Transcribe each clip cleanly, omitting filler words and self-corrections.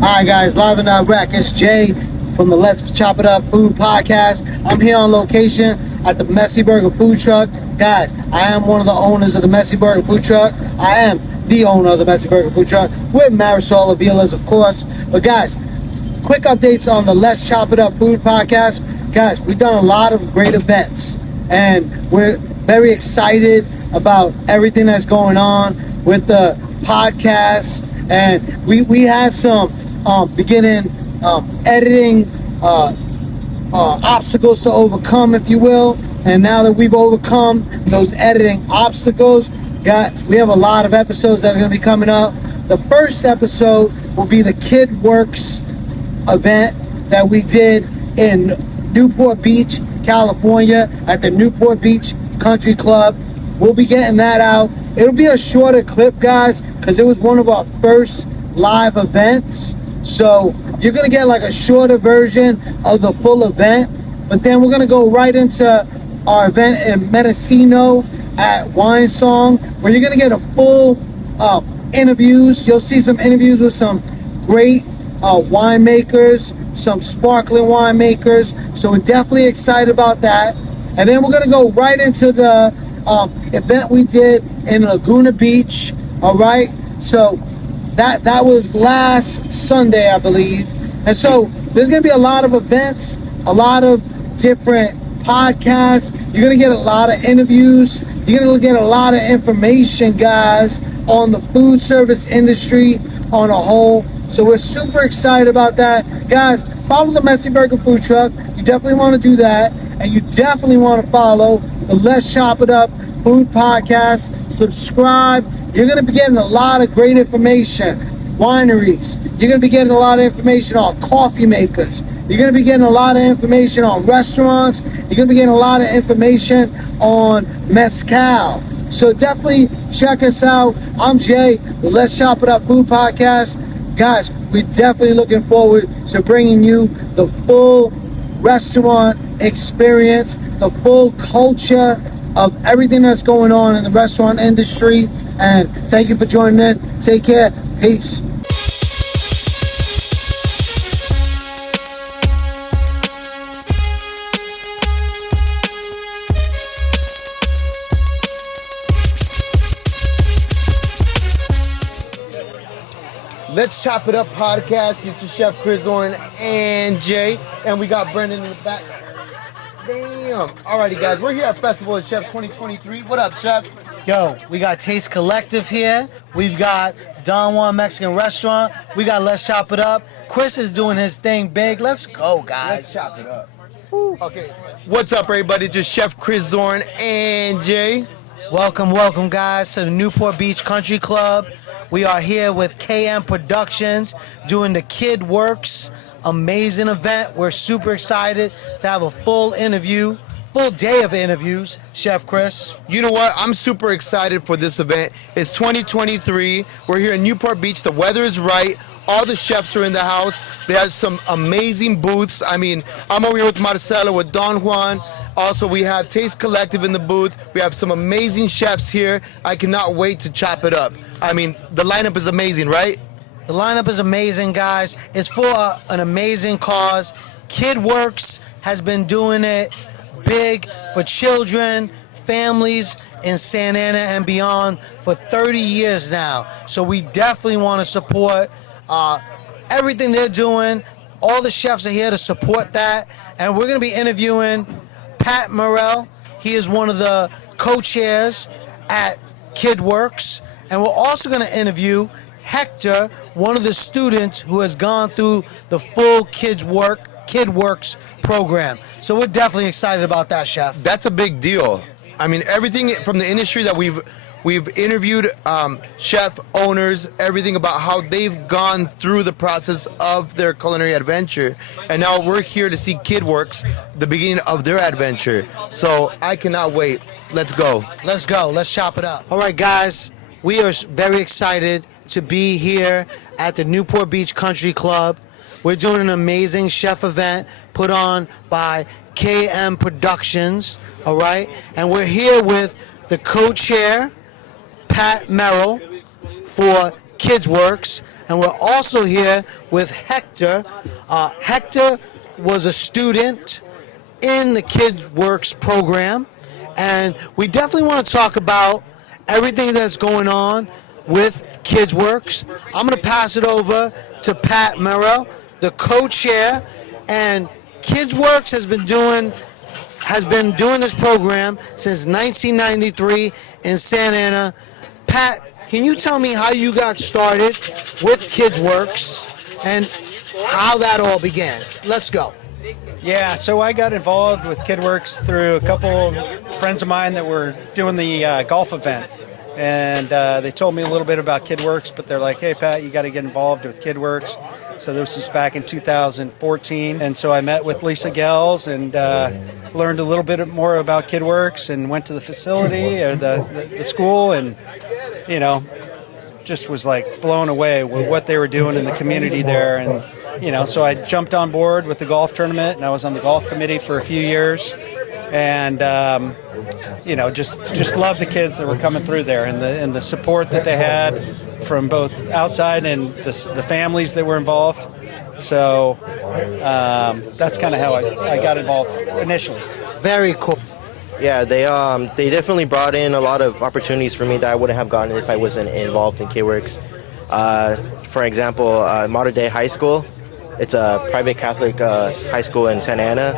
Hi guys, live and direct. It's Jay from the Let's Chop It Up Food Podcast. I'm here on location at the Messy Burger Food Truck. Guys, I am one of the owners of the Messy Burger Food Truck. I am the owner of the Messy Burger Food Truck with Marisol Aviles, of course. But guys, quick updates on the Let's Chop It Up Food Podcast. Guys, we've done a lot of great events and we're very excited about everything that's going on with the podcast. And we had some beginning editing obstacles to overcome, if you will. And now that we've overcome those editing obstacles, guys, we have a lot of episodes that are going to be coming up. The first episode will be the KidWorks event that we did in Newport Beach, California, at the Newport Beach Country Club. We'll be getting that out. It'll be a shorter clip, guys, because it was one of our first live events. So you're going to get like a shorter version of the full event. But then we're going to go right into our event in Mendocino at Wine Song, where you're going to get a full interviews. You'll see some interviews with some great winemakers, some sparkling winemakers. So we're definitely excited about that. And then we're going to go right into the event we did in Laguna Beach. All right, so that was last Sunday, I believe. And so there's gonna be a lot of events, a lot of different podcasts. You're gonna get a lot of interviews. You're gonna get a lot of information, guys, on the food service industry on a whole. So we're super excited about that. Guys, follow the Messy Burger Food Truck. You definitely want to do that. And you definitely want to follow the Let's Chop It Up Food Podcast. Subscribe. You're going to be getting a lot of great information. Wineries. You're going to be getting a lot of information on coffee makers. You're going to be getting a lot of information on restaurants. You're going to be getting a lot of information on mezcal. So definitely check us out. I'm Jay, the Let's Chop It Up Food Podcast. Guys, we're definitely looking forward to bringing you the full restaurant experience, the full culture of everything that's going on in the restaurant industry. And thank you for joining in. Take care. Peace. Let's Chop It Up podcast. It's your Chef Tzorin and Jay. And we got Brendan in the back. Damn. Alrighty, guys. We're here at Festival of Chefs 2023. What up, Chef? Yo, we got Taste Collective here. We've got Don Juan Mexican Restaurant. We got Let's Chop It Up. Chris is doing his thing big. Let's go, guys. Let's chop it up. Woo. Okay. What's up, everybody? Just Chef Tzorin and Jay. Welcome, guys, to the Newport Beach Country Club. We are here with KM Productions doing the KidWorks amazing event. We're super excited to have a full day of interviews. Chef Chris. You know what? I'm super excited for this event. It's 2023. We're here in Newport Beach. The weather is right. All the chefs are in the house. They have some amazing booths. I mean, I'm over here with Marcelo, with Don Juan. Also, we have Taste Collective in the booth. We have some amazing chefs here. I cannot wait to chop it up. I mean, the lineup is amazing, right? The lineup is amazing, guys. It's for an amazing cause. KidWorks has been doing it big for children, families in Santa Ana and beyond for 30 years now. So we definitely want to support everything they're doing. All the chefs are here to support that. And we're going to be interviewing Pat Morrell. He is one of the co-chairs at KidWorks. And we're also going to interview Hector, one of the students who has gone through the full KidWorks program. So we're definitely excited about that, Chef. That's a big deal. I mean, everything from the industry that we've interviewed chef owners, everything about how they've gone through the process of their culinary adventure. And now we're here to see KidWorks, the beginning of their adventure. So I cannot wait. Let's go. Let's go. Let's chop it up. All right, guys. We are very excited to be here at the Newport Beach Country Club. We're doing an amazing chef event put on by KM Productions, all right? And we're here with the co-chair, Pat Morrell, for KidWorks, And we're also here with Hector. Hector was a student in the KidWorks program, and we definitely want to talk about everything that's going on with KidWorks. I'm going to pass it over to Pat Merrill, the co-chair, and KidWorks has been doing this program since 1993 in Santa Ana. Pat, can you tell me how you got started with KidWorks and how that all began? Let's go. Yeah, so I got involved with KidWorks through a couple friends of mine that were doing the golf event. And they told me a little bit about KidWorks, but they're like, hey, Pat, you got to get involved with KidWorks. So this was back in 2014. And so I met with Lisa Gels and learned a little bit more about KidWorks and went to the facility or the school and, you know, just was like blown away with what they were doing in the community there. And, you know, so I jumped on board with the golf tournament and I was on the golf committee for a few years. And, you know, just loved the kids that were coming through there and the support that they had from both outside and the families that were involved. So that's kind of how I got involved initially. Very cool. Yeah, they definitely brought in a lot of opportunities for me that I wouldn't have gotten if I wasn't involved in KidWorks. For example, Modern Day High School. It's a private Catholic high school in Santa Ana,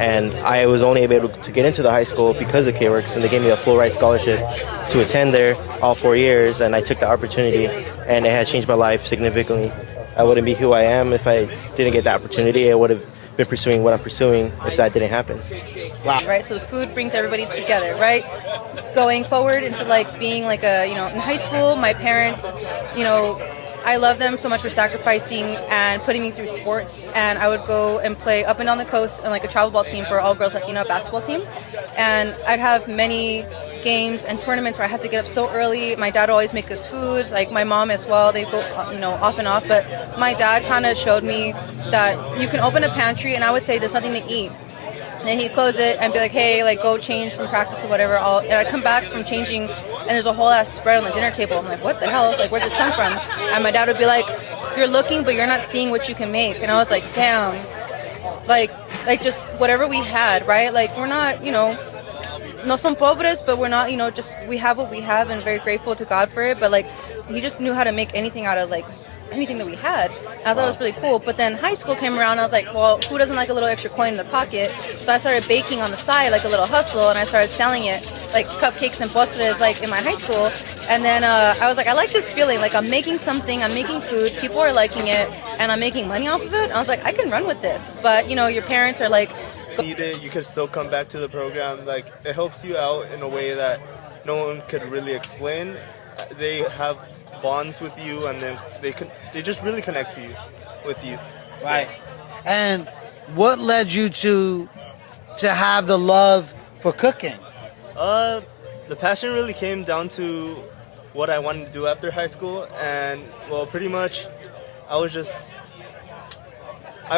and I was only able to get into the high school because of KidWorks, and they gave me a full ride scholarship to attend there all 4 years, and I took the opportunity, and it has changed my life significantly. I wouldn't be who I am if I didn't get the opportunity. I would have been pursuing what I'm pursuing if that didn't happen. Wow. Right, so the food brings everybody together, right? Going forward into like being like a, you know, in high school, my parents, you know, I love them so much for sacrificing and putting me through sports, and I would go and play up and down the coast on like a travel ball team for all girls Latina basketball team, and I'd have many games and tournaments where I had to get up so early. My dad would always make us food, like my mom as well. They go, you know, off and off, but my dad kind of showed me that you can open a pantry and I would say there's nothing to eat. And then he'd close it and be like, hey, like go change from practice or whatever. And I'd come back from changing and there's a whole ass spread on the dinner table. I'm like, what the hell? Like, where'd this come from? And my dad would be like, you're looking, but you're not seeing what you can make. And I was like, damn. Like just whatever we had, right? Like, we're not, you know, no son pobres, but we're not, you know, just we have what we have and very grateful to God for it. But like, he just knew how to make anything out of like anything that we had. And I thought it was really cool. But then high school came around and I was like, well, who doesn't like a little extra coin in their pocket? So I started baking on the side, like a little hustle, and I started selling it, like cupcakes and postres, like in my high school. And then I was like, I like this feeling, like I'm making something, I'm making food, people are liking it, and I'm making money off of it. And I was like, I can run with this. But, you know, your parents are like, need it, you could still come back to the program. Like, it helps you out in a way that no one could really explain. They have bonds with you, and then they just really connect with you. Right. And what led you to have the love for cooking? The passion really came down to what I wanted to do after high school, and well, pretty much I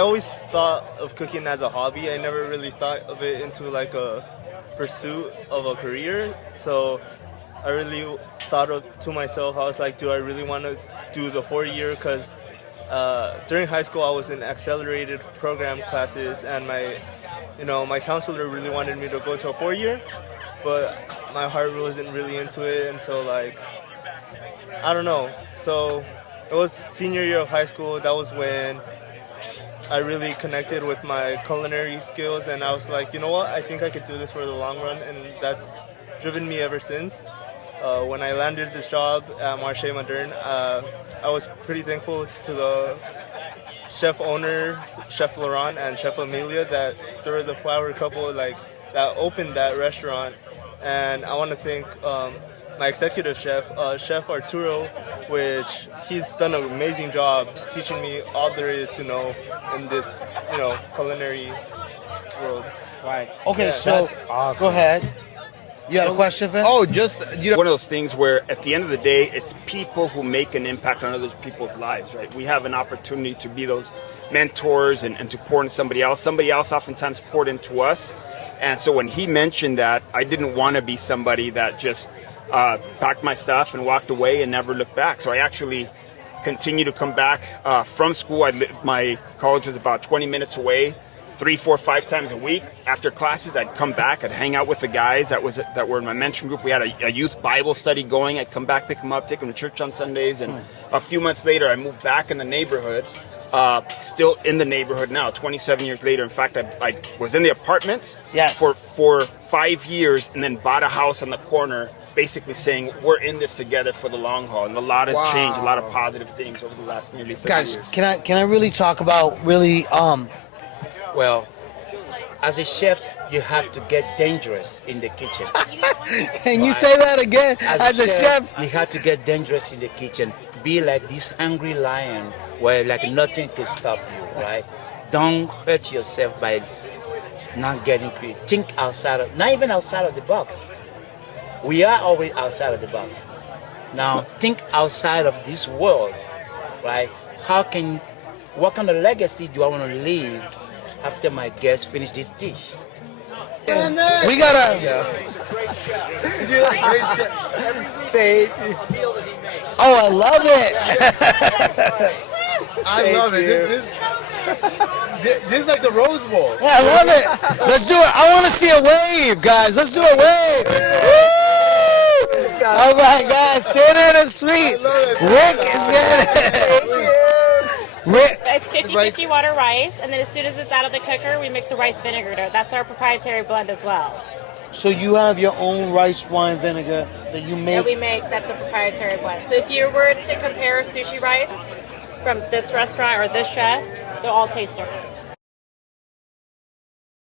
always thought of cooking as a hobby. I never really thought of it into like a pursuit of a career. So I really thought to myself, I was like, do I really want to do the 4-year? Because during high school I was in accelerated program classes, and my counselor really wanted me to go to a 4-year, but my heart wasn't really into it until like, I don't know. So it was senior year of high school. That was when I really connected with my culinary skills, and I was like, you know what, I think I could do this for the long run, and that's driven me ever since. When I landed this job at Marché Moderne, I was pretty thankful to the chef owner, Chef Laurent and Chef Amelia, that they were the power couple like that opened that restaurant. And I want to thank my executive chef, Chef Arturo, which he's done an amazing job teaching me all there is to know in this, culinary world. Right. Okay, Yeah. so That's awesome. Go ahead. You had a question, Vin? Oh, just, One of those things where at the end of the day, it's people who make an impact on other people's lives, right? We have an opportunity to be those mentors and to pour into somebody else. Somebody else oftentimes poured into us. And so when he mentioned that, I didn't want to be somebody that just packed my stuff and walked away and never looked back. So I actually continue to come back from school. My college was about 20 minutes away. 3, 4, 5 times a week after classes, I'd come back. I'd hang out with the guys that were in my mentoring group. We had a youth Bible study going. I'd come back, pick them up, take them to church on Sundays. And a few months later, I moved back in the neighborhood. Still in the neighborhood now, 27 years later. In fact, I was in the apartments for 5 years, and then bought a house on the corner, basically saying we're in this together for the long haul. And a lot has changed, a lot of positive things over the last nearly 30 Guys, years. can I really talk about Well, as a chef, you have to get dangerous in the kitchen. Can you say that again? As a chef, you have to get dangerous in the kitchen. Be like this hungry lion where like nothing can stop you, right? Don't hurt yourself by not getting creative. Think not even outside of the box. We are already outside of the box. Now, think outside of this world, right? What kind of legacy do I want to leave after my guests finish this dish? we gotta. Oh, I love it. I love it. This is like the Rose Bowl. Yeah, I love it. Let's do it. I want to see a wave, guys. Let's do a wave. Woo! All right, guys. Sit in and sweet. Rick is getting it. Rick. It's 50-50 water rice, and then as soon as it's out of the cooker, we mix the rice vinegar to it. That's our proprietary blend as well. So you have your own rice wine vinegar that you make? That we make, that's a proprietary blend. So if you were to compare sushi rice from this restaurant or this chef, they'll all taste different.